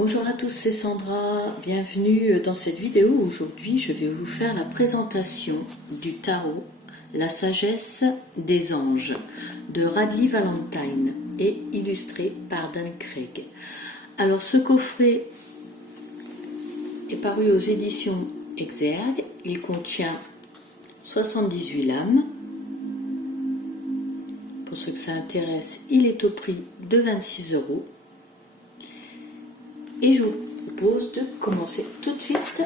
Bonjour à tous, c'est Sandra, bienvenue dans cette vidéo. Aujourd'hui je vais vous faire la présentation du tarot La sagesse des anges de Radleigh Valentine et illustré par Dan Craig. Alors ce coffret est paru aux éditions Exergue, il contient 78 lames. Pour ceux que ça intéresse, il est au prix de 26 €. Et je vous propose de commencer tout de suite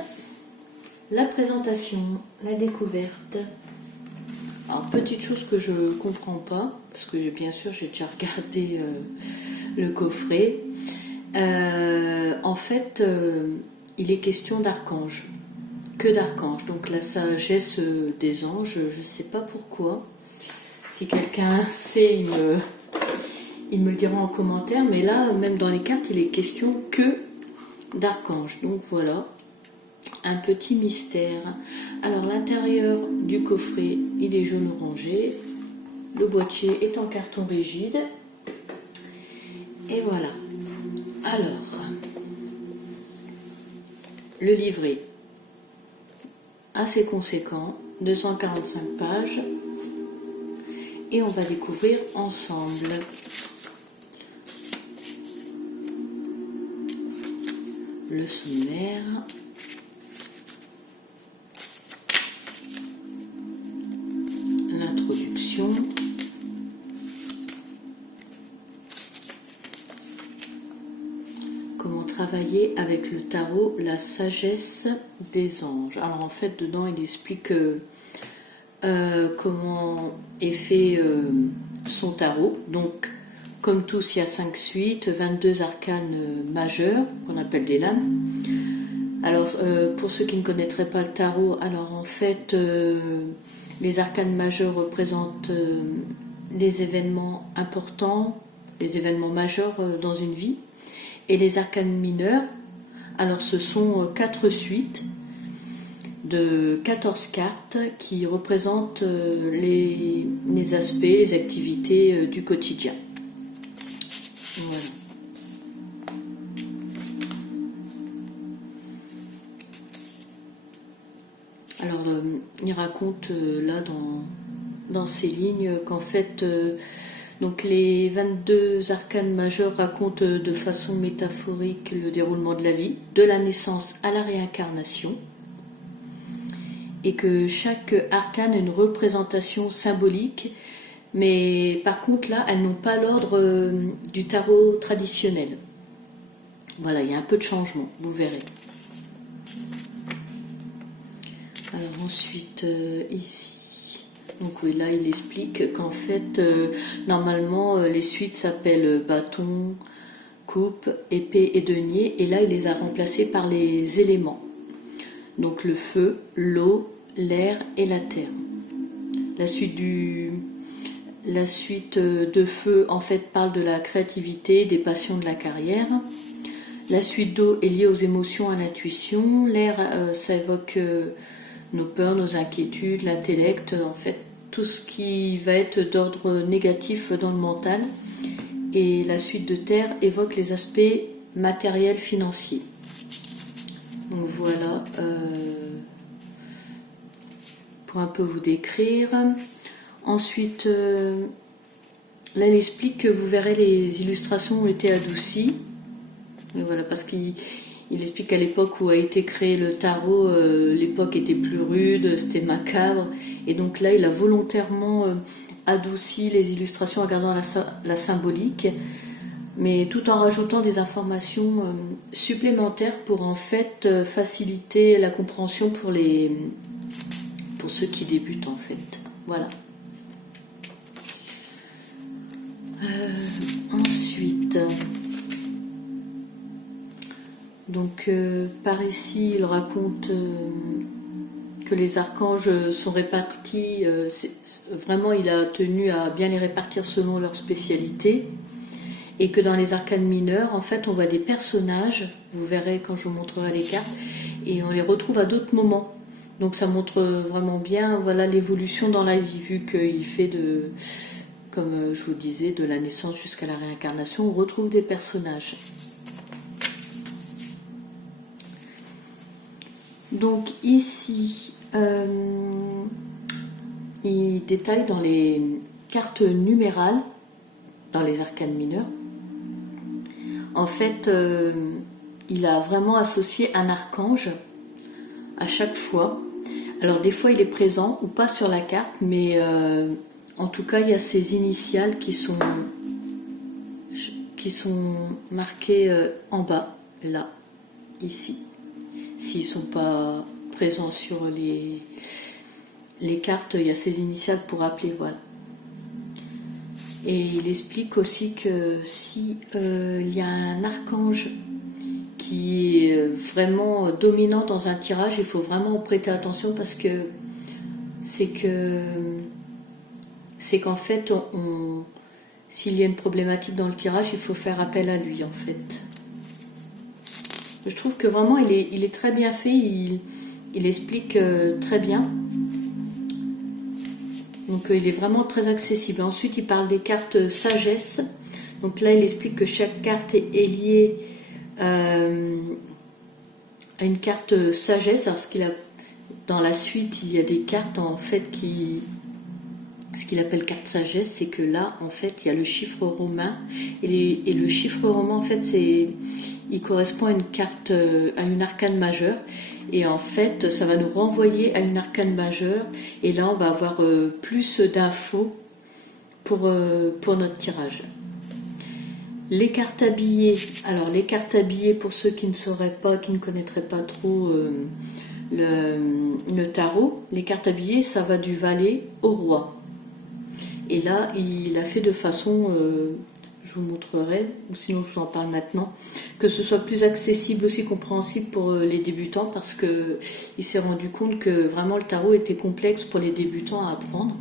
la présentation, la découverte. Alors, petite chose que je ne comprends pas, parce que bien sûr j'ai déjà regardé le coffret. En fait, il est question d'archanges, que d'archanges. Donc la sagesse des anges, je ne sais pas pourquoi. Si quelqu'un sait, il me le dira en commentaire, mais là, même dans les cartes, il est question que d'archanges. Donc voilà, un petit mystère. Alors, l'intérieur du coffret, il est jaune orangé. Le boîtier est en carton rigide. Et voilà. Alors, le livret, assez conséquent, 245 pages. Et on va découvrir ensemble. Le sommaire, l'introduction, comment travailler avec le tarot, la sagesse des anges. Alors en fait dedans il explique comment est fait son tarot. Donc comme tous, il y a 5 suites, 22 arcanes majeurs, qu'on appelle des lames. Alors, pour ceux qui ne connaîtraient pas le tarot, alors en fait, les arcanes majeurs représentent les événements importants, les événements majeurs dans une vie. Et les arcanes mineurs, alors ce sont 4 suites de 14 cartes qui représentent les aspects, les activités du quotidien. Voilà. Alors, il raconte là dans ces lignes qu'en fait, donc les 22 arcanes majeurs racontent de façon métaphorique le déroulement de la vie, de la naissance à la réincarnation, et que chaque arcane a une représentation symbolique. Mais par contre là, elles n'ont pas l'ordre du tarot traditionnel. Voilà, il y a un peu de changement, vous verrez. Alors ensuite, ici, donc oui, là il explique qu'en fait, normalement les suites s'appellent bâton, coupe, épée et denier. Et là il les a remplacées par les éléments. Donc le feu, l'eau, l'air et la terre. La suite de feu, en fait, parle de la créativité, des passions de la carrière. La suite d'eau est liée aux émotions, à l'intuition. L'air, ça évoque nos peurs, nos inquiétudes, l'intellect, en fait, tout ce qui va être d'ordre négatif dans le mental. Et la suite de terre évoque les aspects matériels, financiers. Donc voilà, pour un peu vous décrire. Ensuite, là, il explique que vous verrez les illustrations ont été adoucies. Et voilà, parce qu'il explique qu'à l'époque où a été créé le tarot, l'époque était plus rude, c'était macabre. Et donc là, il a volontairement adouci les illustrations en gardant la symbolique, mais tout en rajoutant des informations supplémentaires pour en fait faciliter la compréhension pour ceux qui débutent en fait. Voilà. Ensuite, donc par ici, il raconte que les archanges sont répartis. Vraiment, il a tenu à bien les répartir selon leur spécialité. Et que dans les arcanes mineures, en fait, on voit des personnages. Vous verrez quand je vous montrerai les cartes. Et on les retrouve à d'autres moments. Donc ça montre vraiment bien, voilà, l'évolution dans la vie, vu qu'il fait comme je vous disais, de la naissance jusqu'à la réincarnation, on retrouve des personnages. Donc ici, il détaille dans les cartes numérales, dans les arcanes mineures. En fait, il a vraiment associé un archange à chaque fois. Alors des fois il est présent ou pas sur la carte, mais en tout cas il y a ses initiales qui sont marquées en bas, là, ici. S'ils ne sont pas présents sur les cartes, il y a ses initiales pour appeler, voilà. Et il explique aussi que si il y a un archange qui est vraiment dominant dans un tirage, il faut vraiment prêter attention parce que c'est qu'en fait, s'il y a une problématique dans le tirage, il faut faire appel à lui en fait. Je trouve que vraiment il est très bien fait, il explique très bien. Donc il est vraiment très accessible. Ensuite il parle des cartes sagesse. Donc là il explique que chaque carte est liée à une carte sagesse. Alors dans la suite il y a des cartes en fait ce qu'il appelle carte sagesse, c'est que là en fait il y a le chiffre romain et le chiffre romain en fait il correspond à une carte, à une arcane majeure. Et en fait, ça va nous renvoyer à une arcane majeure. Et là, on va avoir plus d'infos pour notre tirage. Les cartes habillées. Alors, les cartes habillées, pour ceux qui ne sauraient pas, qui ne connaîtraient pas trop le tarot, les cartes habillées, ça va du valet au roi. Et là, il a fait de façon... je vous montrerai, ou sinon je vous en parle maintenant, que ce soit plus accessible, aussi compréhensible pour les débutants, parce qu'il s'est rendu compte que vraiment le tarot était complexe pour les débutants à apprendre.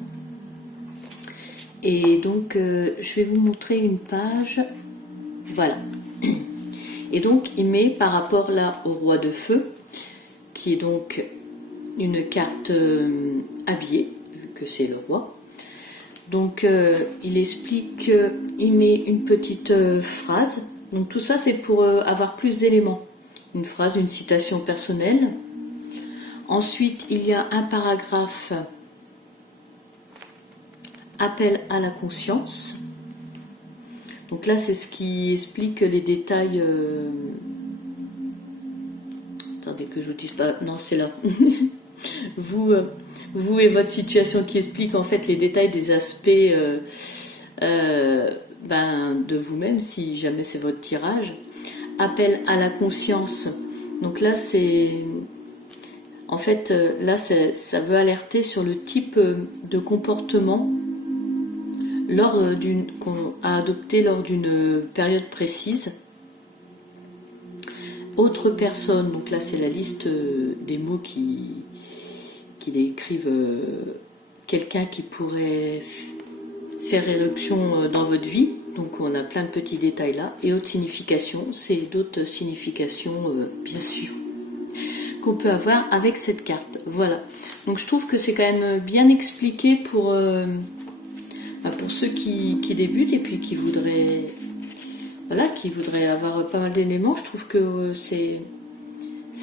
Et donc je vais vous montrer une page, voilà. Et donc il met par rapport là au roi de feu, qui est donc une carte habillée, vu que c'est le roi. Donc il explique qu'il met une petite phrase. Donc tout ça c'est pour avoir plus d'éléments. Une phrase, une citation personnelle. Ensuite il y a un paragraphe appel à la conscience. Donc là c'est ce qui explique les détails. Attendez que je vous dise pas. Non c'est là. Vous et votre situation, qui explique en fait les détails des aspects de vous-même, si jamais c'est votre tirage. Appel à la conscience. Donc là, c'est... En fait, là, ça veut alerter sur le type de comportement à adopter lors d'une période précise. Autre personne, donc là, c'est la liste des mots qui décrivent quelqu'un qui pourrait faire éruption dans votre vie. Donc on a plein de petits détails là. Et autres significations, c'est d'autres significations bien sûr qu'on peut avoir avec cette carte. Voilà. Donc je trouve que c'est quand même bien expliqué pour ceux qui débutent et puis qui voudraient avoir pas mal d'éléments. Je trouve que c'est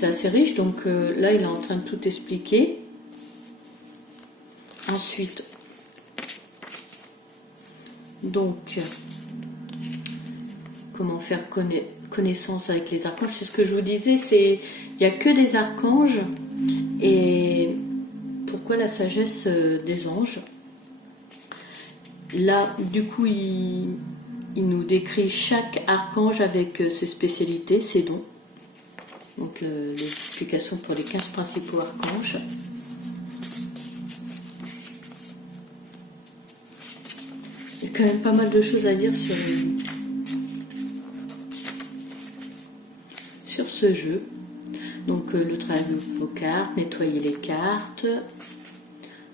assez riche. Donc là il est en train de tout expliquer. Ensuite, donc, comment faire connaissance avec les archanges. C'est ce que je vous disais, il n'y a que des archanges. Et pourquoi la sagesse des anges? Là, du coup, il nous décrit chaque archange avec ses spécialités, ses dons. Donc, les explications pour les 15 principaux archanges. Il y a quand même pas mal de choses à dire sur ce jeu. Donc le travail de vos cartes, nettoyer les cartes.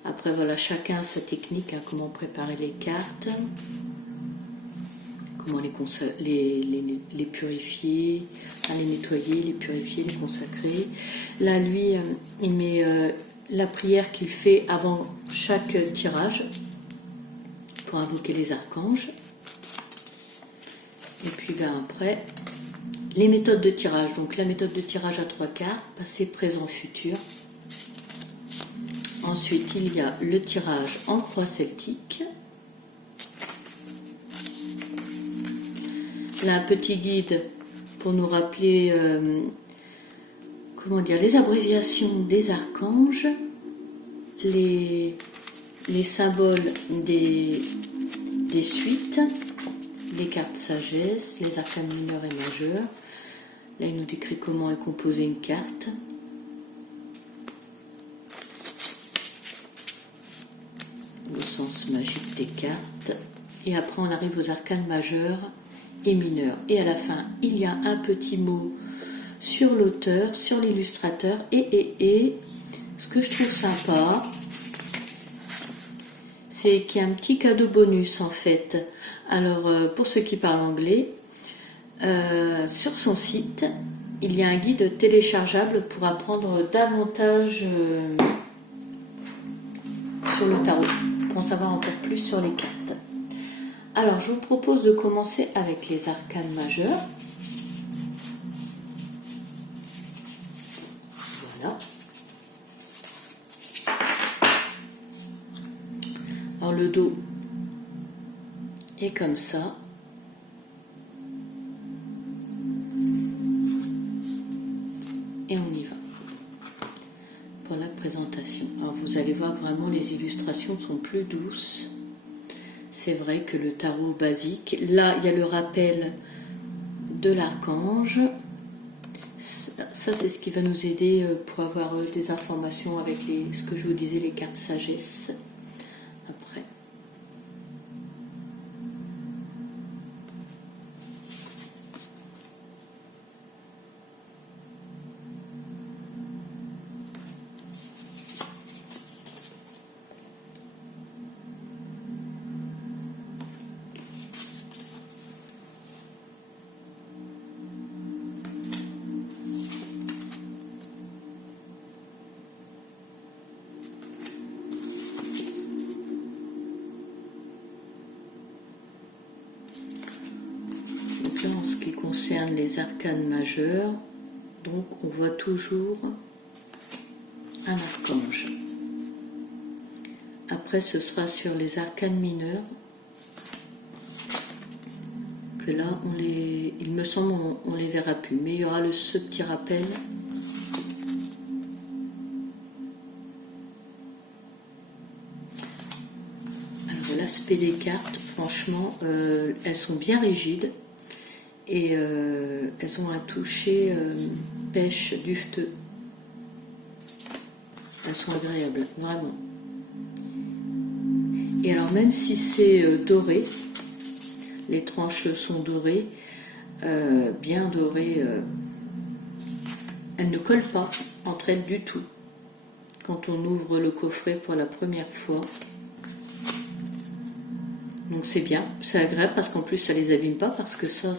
Après voilà, chacun a sa technique, comment préparer les cartes, comment les purifier, les nettoyer, les purifier, les consacrer. Là lui, il met la prière qu'il fait avant chaque tirage pour invoquer les archanges. Et puis après, Les méthodes de tirage. Donc la méthode de tirage à 3 cartes, passé, présent, futur. Ensuite, il y a le tirage en croix celtique. Là, un petit guide pour nous rappeler comment dire, les abréviations des archanges, les symboles des suites, les cartes sagesse, les arcanes mineurs et majeurs. Là, il nous décrit comment est composée une carte. Le sens magique des cartes. Et après, on arrive aux arcanes majeurs et mineurs. Et à la fin, il y a un petit mot sur l'auteur, sur l'illustrateur. Et ce que je trouve sympa, c'est qu'il y a un petit cadeau bonus en fait. Alors, pour ceux qui parlent anglais, sur son site, il y a un guide téléchargeable pour apprendre davantage sur le tarot, pour en savoir encore plus sur les cartes. Alors, je vous propose de commencer avec les arcanes majeures. Voilà. Alors, le dos est comme ça. Et on y va pour la présentation. Alors vous allez voir, vraiment les illustrations sont plus douces. C'est vrai que le tarot basique, là il y a le rappel de l'archange. Ça c'est ce qui va nous aider pour avoir des informations avec ce que je vous disais, les cartes sagesse. Après. En ce qui concerne les arcanes majeures, donc on voit toujours un archange. Après, ce sera sur les arcanes mineurs que là, il me semble, on les verra plus. Mais il y aura ce petit rappel. Alors, l'aspect des cartes, franchement, elles sont bien rigides. Et elles ont un toucher pêche dufteux. Elles sont agréables, vraiment. Et alors même si c'est doré, les tranches sont dorées, bien dorées, elles ne collent pas entre elles du tout. Quand on ouvre le coffret pour la première fois. Donc c'est bien, c'est agréable parce qu'en plus ça les abîme pas, parce que ça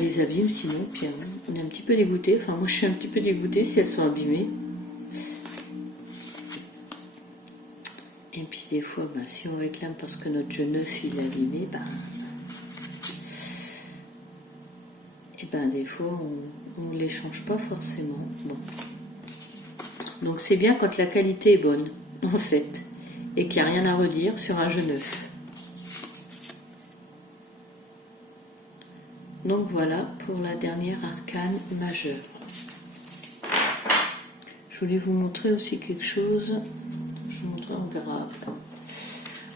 les abîme sinon, puis on est un petit peu dégoûté. Enfin moi je suis un petit peu dégoûtée si elles sont abîmées. Et puis des fois, si on réclame parce que notre jeu neuf il est abîmé, et des fois on ne les change pas forcément. Bon. Donc c'est bien quand la qualité est bonne, en fait, et qu'il n'y a rien à redire sur un jeu neuf. Donc voilà pour la dernière arcane majeure. Je voulais vous montrer aussi quelque chose. Je vous montrerai, on verra après.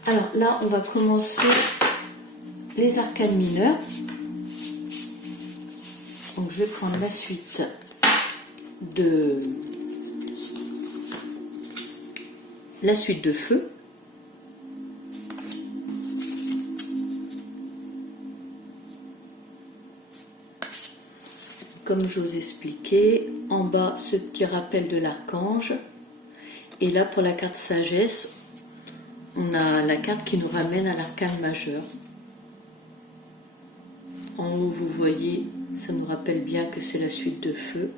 Alors là, on va commencer les arcanes mineures. Donc je vais prendre la suite de feu. Comme je vous expliquais, en bas ce petit rappel de l'archange, et là pour la carte sagesse, on a la carte qui nous ramène à l'arcane majeur. En haut vous voyez, ça nous rappelle bien que c'est la suite de feu.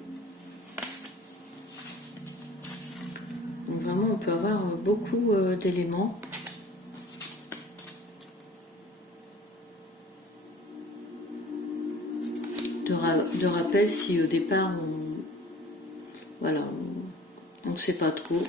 Donc vraiment on peut avoir beaucoup d'éléments. de rappel si au départ voilà, on ne sait pas trop.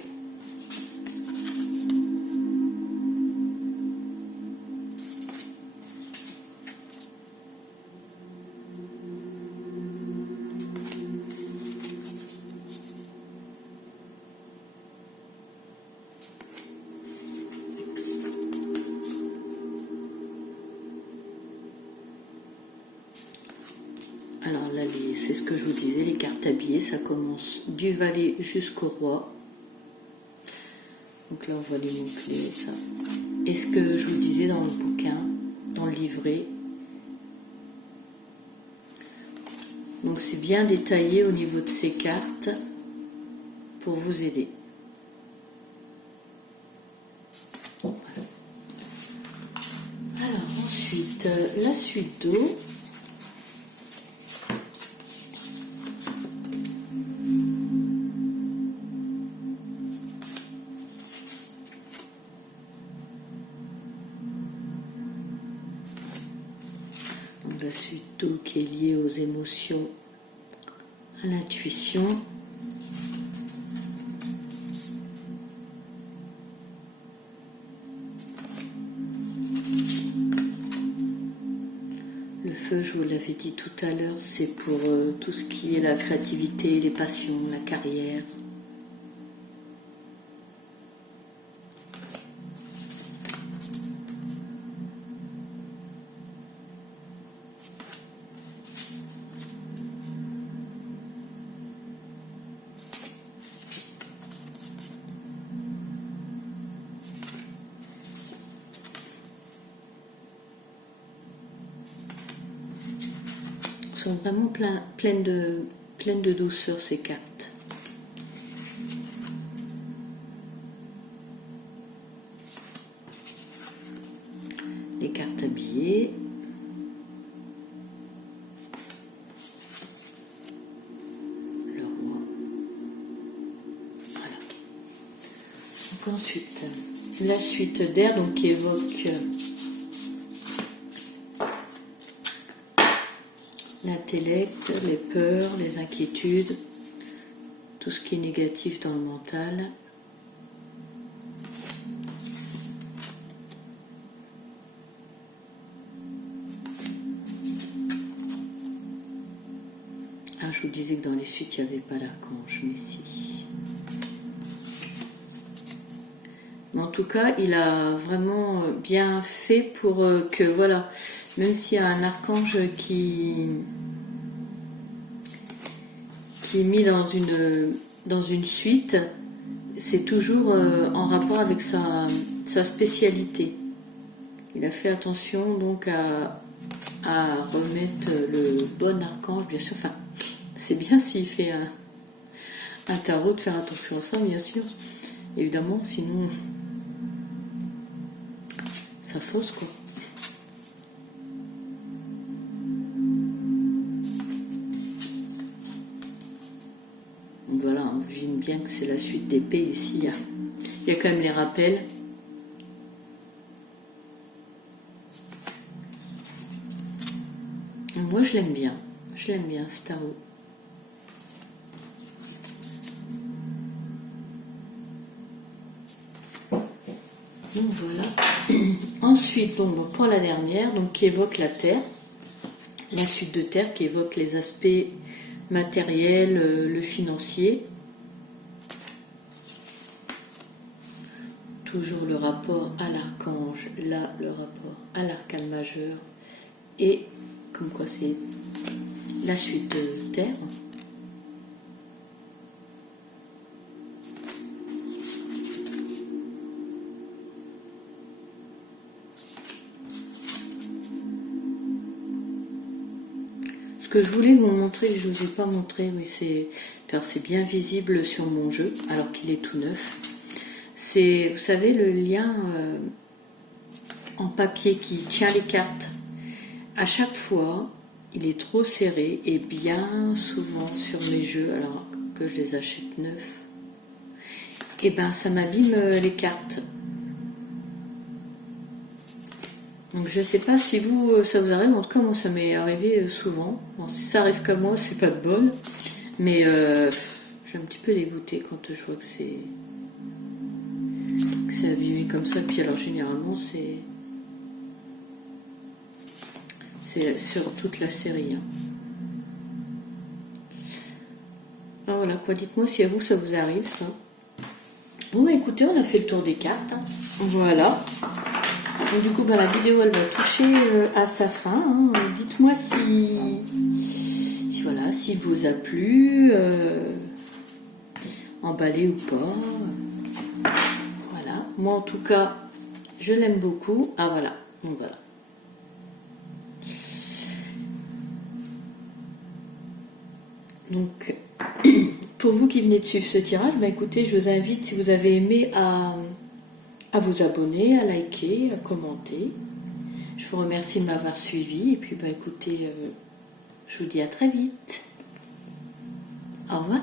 Alors là, c'est ce que je vous disais, les cartes habillées, ça commence du valet jusqu'au roi. Donc là, on voit les mots-clés et ça. Et ce que je vous disais dans le bouquin, dans le livret. Donc c'est bien détaillé au niveau de ces cartes pour vous aider. Voilà. Alors ensuite, la suite d'eau. La suite d'eau qui est liée aux émotions, à l'intuition. Le feu, je vous l'avais dit tout à l'heure, c'est pour tout ce qui est la créativité, les passions, la carrière. Sont vraiment pleines de douceur ces cartes. Les cartes habillées. Le roi. Voilà. Donc ensuite, la suite d'air donc qui évoque l'intellect, les peurs, les inquiétudes, tout ce qui est négatif dans le mental. Ah, je vous disais que dans les suites, il n'y avait pas l'archange, mais si. Mais en tout cas, il a vraiment bien fait pour que, voilà, même s'il y a un archange qui est mis dans une suite, c'est toujours en rapport avec sa spécialité. Il a fait attention donc à remettre le bon archange, bien sûr. Enfin, c'est bien s'il fait un tarot de faire attention à ça, bien sûr. Évidemment, sinon ça fausse quoi. Voilà, on devine bien que c'est la suite d'épée ici. Il y a quand même les rappels. Moi, je l'aime bien. Je l'aime bien, ce tarot. Donc voilà. Ensuite, bon, pour la dernière, donc qui évoque la Terre. La suite de Terre qui évoque les aspects matériels, le financier. Toujours le rapport à l'archange, là le rapport à l'arcane majeur. Et comme quoi c'est la suite de Terre. Ce que je voulais vous montrer, je ne vous ai pas montré, mais c'est bien visible sur mon jeu, alors qu'il est tout neuf. C'est, vous savez, le lien en papier qui tient les cartes. À chaque fois, il est trop serré et bien souvent sur mes jeux, alors que je les achète neufs, et ben ça m'abîme les cartes. Donc je sais pas si vous, ça vous arrive, en tout cas moi ça m'est arrivé souvent. Bon, si ça arrive qu'à moi, c'est pas de bol. Mais je suis un petit peu dégoûtée quand je vois que c'est abîmé comme ça. Puis alors généralement c'est sur toute la série. Hein. Alors voilà quoi, dites-moi si à vous ça vous arrive ça. Bon bah écoutez, on a fait le tour des cartes. Hein. Voilà. Donc du coup bah, la vidéo elle va toucher à sa fin. Hein. Dites-moi si voilà, s'il vous a plu, emballé ou pas. Voilà. Moi en tout cas, je l'aime beaucoup. Ah voilà. Donc voilà. Donc pour vous qui venez de suivre ce tirage, bah écoutez, je vous invite, si vous avez aimé, à vous abonner, à liker, à commenter. Je vous remercie de m'avoir suivi. Et puis, bah écoutez, je vous dis à très vite. Au revoir.